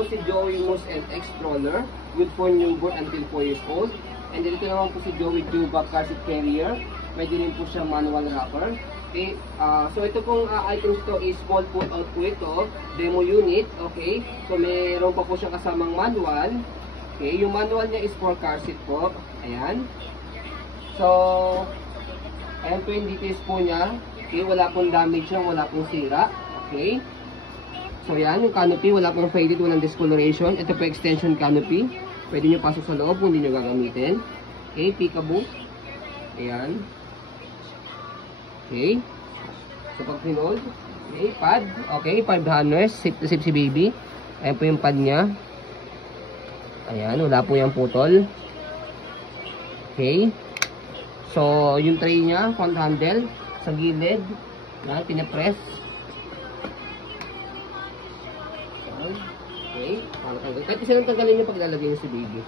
po si Joey Moose and X stroller, good for newborn until 4 years old. And then ito naman po si Joey Juba car seat carrier, pwede rin po siya manual rocker. Okay, so ito pong items to is small pull out po ito, demo unit, okay. So mayroon pa po siya kasamang manual. Okay, yung manual niya is for car seat po. Ayan. So, ayan po yung details po niya. Okay, wala pong damage yan, wala pong sira. Okay. So yan, yung canopy, wala pong faded, walang discoloration. Ito po extension canopy. Pwede nyo pasok sa loob kung hindi nyo gagamitin. Okay, peekaboo. Ayan. Okay. So pag pinold, okay, pad. Okay, pad harness, safe to safe si baby. Ayan po yung pad niya. Ayan, wala po yung putol. Okay. So, yung tray niya, front handle, sa gilid, na pinapress. Okay, kahit isa lang tanggalin nyo pag lalagay nyo si baby.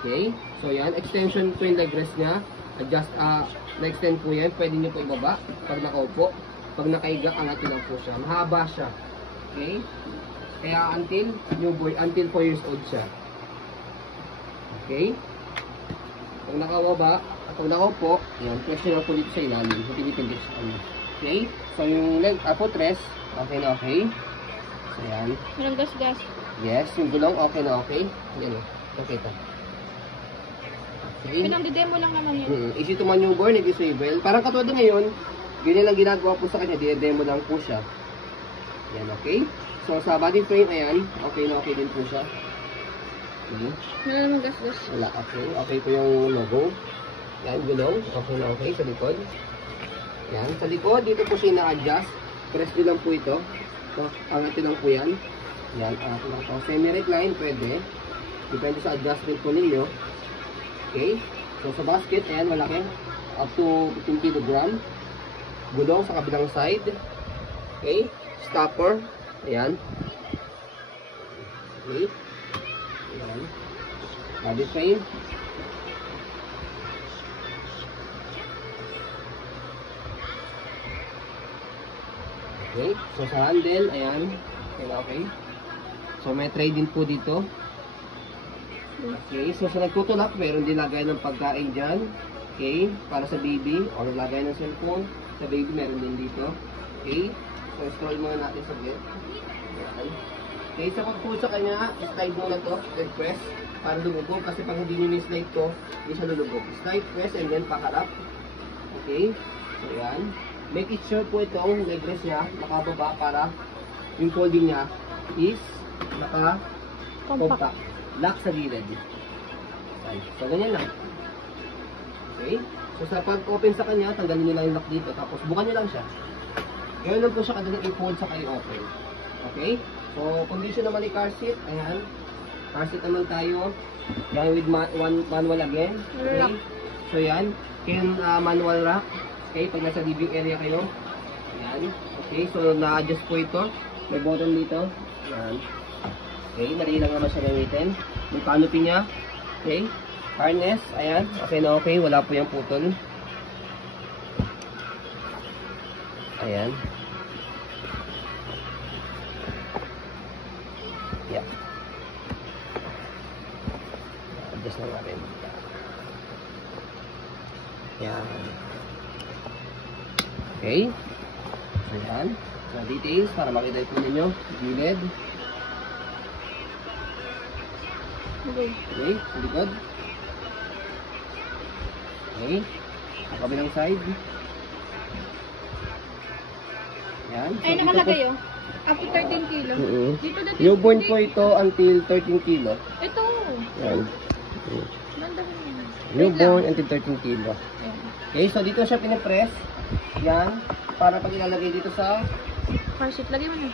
Okay, so yan, extension po yung leg rest niya. Adjust, na-extend po yan, pwede nyo po ibaba pag nakaupo. Pag nakaiga, angatin lang po siya. Mahaba siya. Okay, kaya until newborn, until 4 years old siya. Okay, pag nakababa, pag nakaupo, yan, pressure lang po dito sa ilalim. Pinipindis siya. Okay, so yung leg, footrest, okay na okay. So yan. Walang gas-gas. Yes, yung gulong, okay na okay. Yan o, okay ito. Okay. Pinang-demo lang naman yun. Easy to maneuver, nag-swivel. Parang katulad ngayon, ganyan lang ginagawa po sa kanya, demo lang po siya. Yan, okay. So sa body frame, ayan, okay na okay din po siya. Okay. Wala namang gas-gas. Wala, okay. Okay po yung logo. Yan, gulong, okay na okay sa likod. Yan, sa likod, dito po siya na-adjust. Press nyo lang po ito. So, angatin lang po yan. Yan, angatin lang po. Semi-recline, pwede. Depende sa adjustment po ninyo. Okay. So, sa basket, ayan, malaki. Up to 15 kg. Gulong sa kabilang side. Okay. Stopper. Ayan. Okay. Ayan. Body frame. Okay. So, sa handle, ayan. Okay. So, may tray din po dito. Okay, so sa nagtutulak, meron din lagay ng pagkain dyan. Okay, para sa baby. O lagay ng cellphone. Sa baby, meron din dito. Okay, so scroll muna natin sa bed. Okay, sa pagpusa kanya, slide muna to. Then press para lumubog. Kasi pag hindi nyo slide to, hindi siya lulubog. Slide, press, and then pakarap. Okay, so yan. Make it sure po itong leg rest niya, nakababa para yung folding niya is naka-compact. Lock sa gilid. So, ganyan lang. Okay? So, sa pag-open sa kanya, tanggalin nyo lang yung lock dito. Tapos, bukan nyo lang siya. Gawin lang po siya kadalang i-fold sa kayo open. Okay? So, condition naman ni car seat. Ayan. Car seat naman tayo. Yan with one manual again. Okay? So, yan. Yung manual rack. Okay? Pag nasa living area kayo. Ayan. Okay? So, na-adjust po ito. May button dito. Ayan. Okay, madali lang naman siya gamitin. Yung canopy niya, okay, harness, ayan, okay na okay, wala po yung putol. Ayan. Yeah. Adjust lang natin. Ayan. Okay. Ayan. So, details para makita po ninyo. Gilid. Okay, sa likod. Okay, sa kabilang side. Yan. Ay, nakalagay oh. Up to 13 kilo. Dito na Newborn po ito until 13 kilo. Ito. Yan. Ganda mo yun. Newborn until 13 kilo. Okay, so dito siya pinapress. Yan. Para pag ilalagay dito sa Car seat, lagay mo na.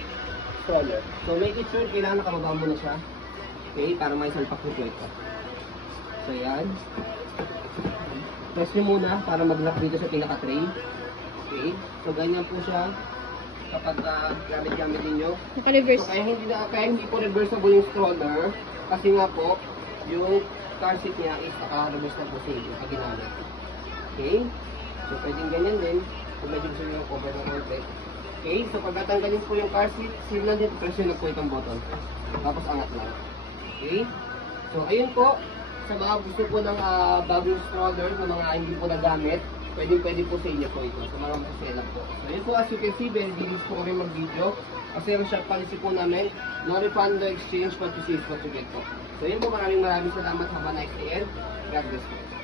stroller. So make it sure kailangan nakababa mo na siya. Okay, para may salpak po ito. So yan. Press nyo muna para mag-lock dito sa pinaka-tray. Okay, so ganyan po siya kapag gamit-gamit ninyo. Naka-reverse. So kaya hindi po reversible yung stroller kasi nga po yung car seat niya is naka-reverse na po sa inyo pag ginamit. Okay, so pwedeng ganyan din kung medyo gusto nyo yung cover ng konti. Okay, so pag natanggalin po yung car seat, seal na dito, press nyo na po itong button. Tapos angat lang. Okay? So, ayun po. Sa mga gusto po ng bagong stroller, sa mga hindi po nagamit, pwede po sa inyo po ito. Sa mga masasela po. So, ayun po, as you can see, very bilis po kami mag-video. Kasi yung shop policy po namin, no refund, no exchange, what to see is what to get po. So, ayun po, maraming salamat. Have a nice day and God bless you.